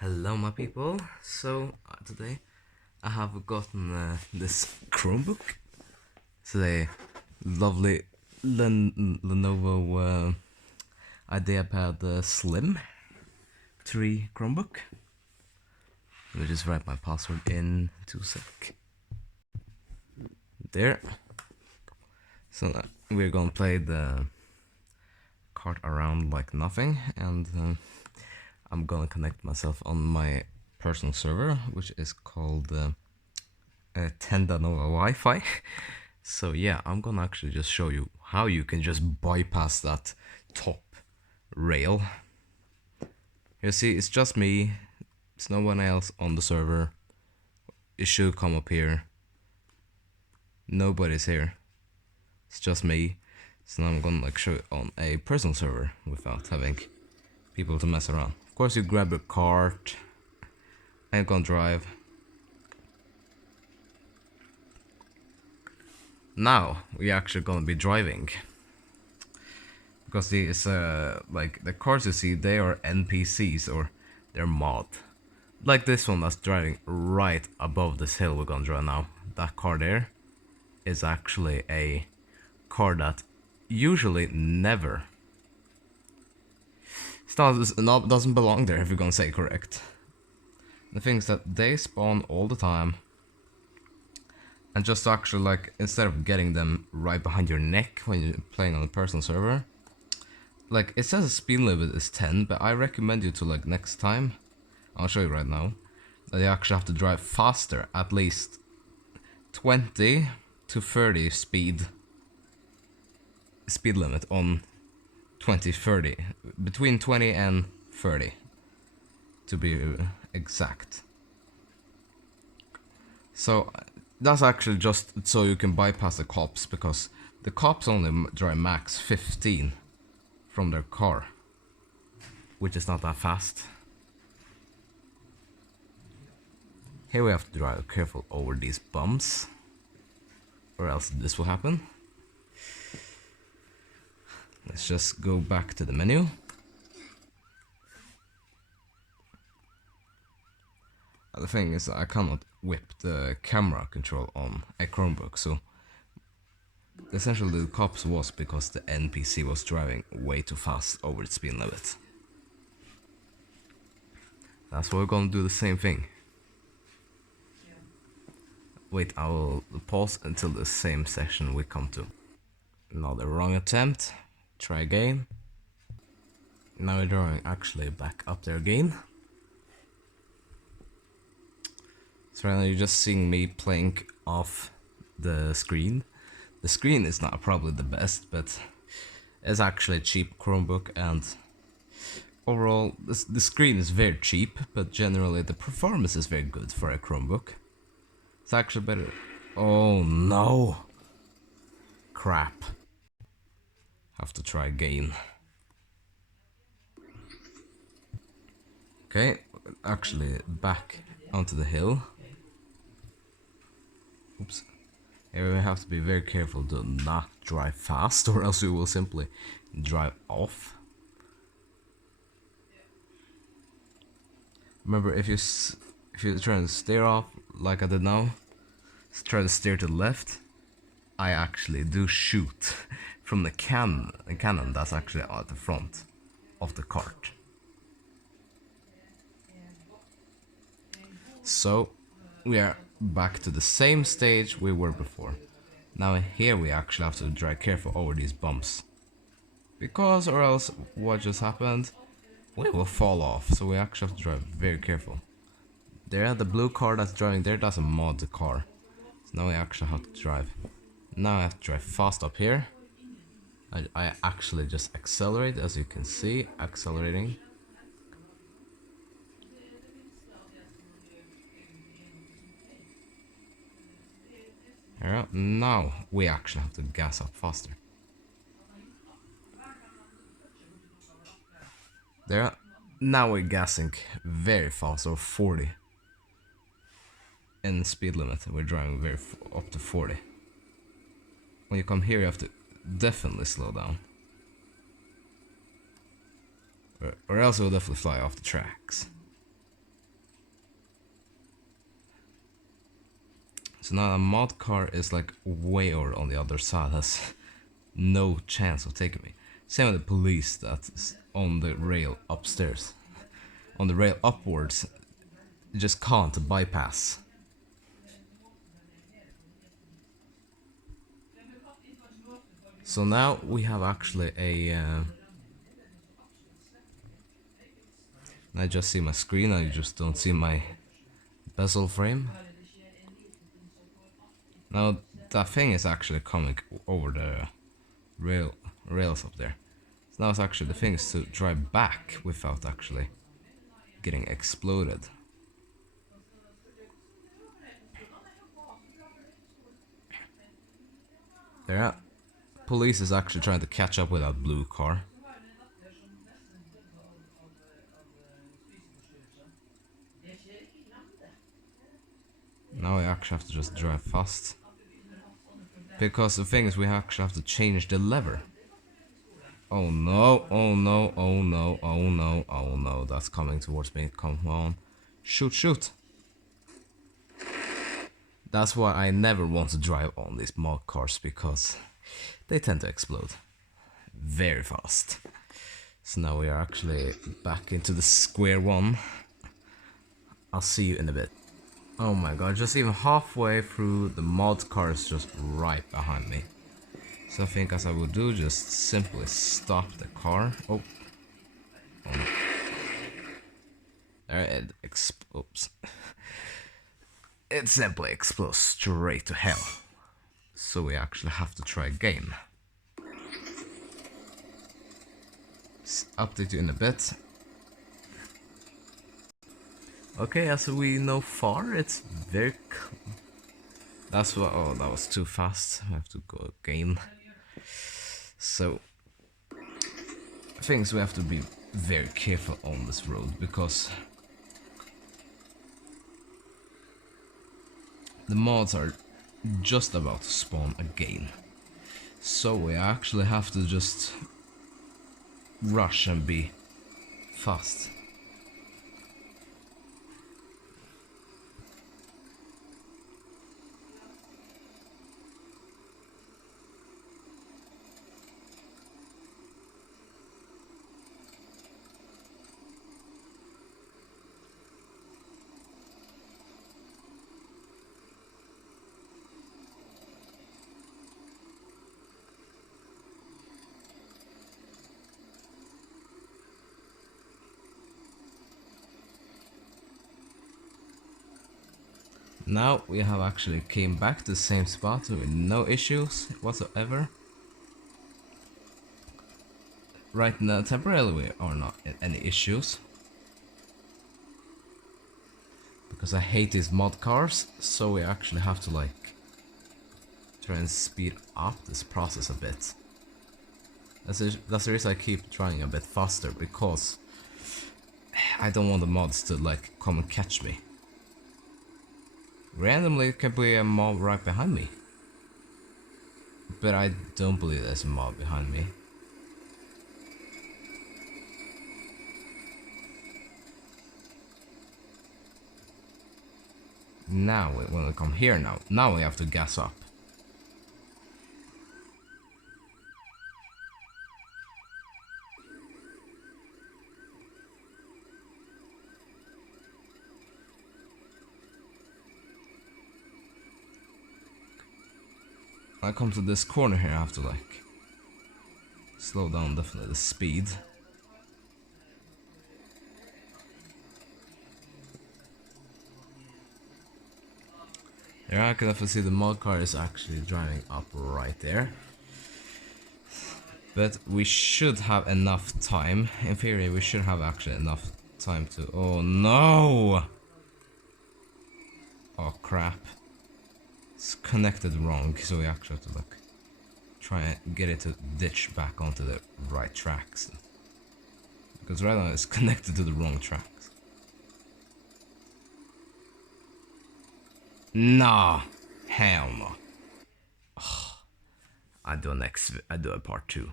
Hello, my people. Today I have gotten this Chromebook. It's a lovely Lenovo IdeaPad Slim 3 Chromebook. Let me just write my password in 2 sec. There. We're gonna play the cart around like nothing, and I'm gonna connect myself on my personal server, which is called Tendanova Wi-Fi. So yeah, I'm gonna actually just show you how you can just bypass that top rail. You see, it's just me. It's no one else on the server. It should come up here. Nobody's here. It's just me. So now I'm gonna show it on a personal server without having people to mess around. Of course, you grab your cart and gonna drive. Now we actually gonna be driving, because these like the cars you see, they are NPCs, or they're mod. Like this one that's driving right above this hill we're gonna drive now. That car there is actually a car that usually never doesn't belong there, if you're gonna say correct. The thing is that they spawn all the time, and just actually, like, instead of getting them right behind your neck when you're playing on a personal server, like, it says the speed limit is 10, but I recommend you to, like, next time, I'll show you right now, that you actually have to drive faster, at least 20 to 30 speed limit on 2030, between 20 and 30 to be exact. So that's actually just so you can bypass the cops, because the cops only drive max 15 from their car, which is not that fast. Here we have to drive careful over these bumps, or else this will happen. Let's just go back to the menu. The thing is, I cannot whip the camera control on a Chromebook, so essentially the cops was because the NPC was driving way too fast over the speed limit. That's why we're gonna do the same thing. Wait, I will pause until the same section we come to. Another wrong attempt. Try again. Now we're drawing actually back up there again. So right now you're just seeing me playing off the screen. The screen is not probably the best, but it's actually a cheap Chromebook, and overall the screen is very cheap, but generally the performance is very good for a Chromebook. It's actually better. Oh no! Crap. Have to try again. Okay, actually back onto the hill. Oops. Here we have to be very careful to not drive fast, or else we will simply drive off. Remember, if you're trying to steer off like I did now, try to steer to the left. I actually do shoot from the cannon that's actually at the front of the cart. So we are back to the same stage we were before. Now here we actually have to drive careful over these bumps, because or else what just happened, we will fall off. So we actually have to drive very careful. There, the blue car that's driving there, that's a mod car. So now we actually have to drive. Now I have to drive fast up here. I actually just accelerate, as you can see, accelerating. Alright, now we actually have to gas up faster. There, now we're gassing very fast, or 40 in speed limit. We're driving up to 40. When you come here, you have to definitely slow down, or else it will definitely fly off the tracks. So now a mod car is like way over on the other side, has no chance of taking me. Same with the police that is on the rail upstairs. On the rail upwards, you just can't bypass. So now we have actually a... I just see my screen, I just don't see my bezel frame. Now that thing is actually coming over the rails up there. So now it's actually the thing is to drive back without actually getting exploded. There, police is actually trying to catch up with that blue car. Now we actually have to just drive fast. Because the thing is, we actually have to change the lever. Oh no, oh no, oh no, oh no, oh no, that's coming towards me, come on. Shoot, shoot. That's why I never want to drive on these mod cars, because they tend to explode very fast. So now we are actually back into the square one. I'll see you in a bit. Oh my god, just even halfway through, the mod car is just right behind me. So I think as I would do, just simply stop the car. Oh. There it oops. It simply explodes straight to hell. So we actually have to try again. Update you in a bit. Okay, as we know far, it's very that's what, oh, that was too fast. I have to go again. So, things we have to be very careful on this road, because the mods are just about to spawn again. So we actually have to just rush and be fast. Now we have actually came back to the same spot with no issues whatsoever. Right now, temporarily we are not in any issues. Because I hate these mod cars, so we actually have to like try and speed up this process a bit. That's the reason I keep trying a bit faster, because I don't want the mods to like come and catch me. Randomly it can be a mob right behind me. But I don't believe there's a mob behind me. Now, when we come here now we have to gas up. When I come to this corner here, I have to like slow down definitely the speed. There I can definitely see the mod car is actually driving up right there. But we should have enough time. In theory, we should have actually enough time to... Oh no! Oh crap. It's connected wrong, so we actually have to like try and get it to ditch back onto the right tracks. Because right now it's connected to the wrong tracks. Nah, hell no. Oh, I do a part 2.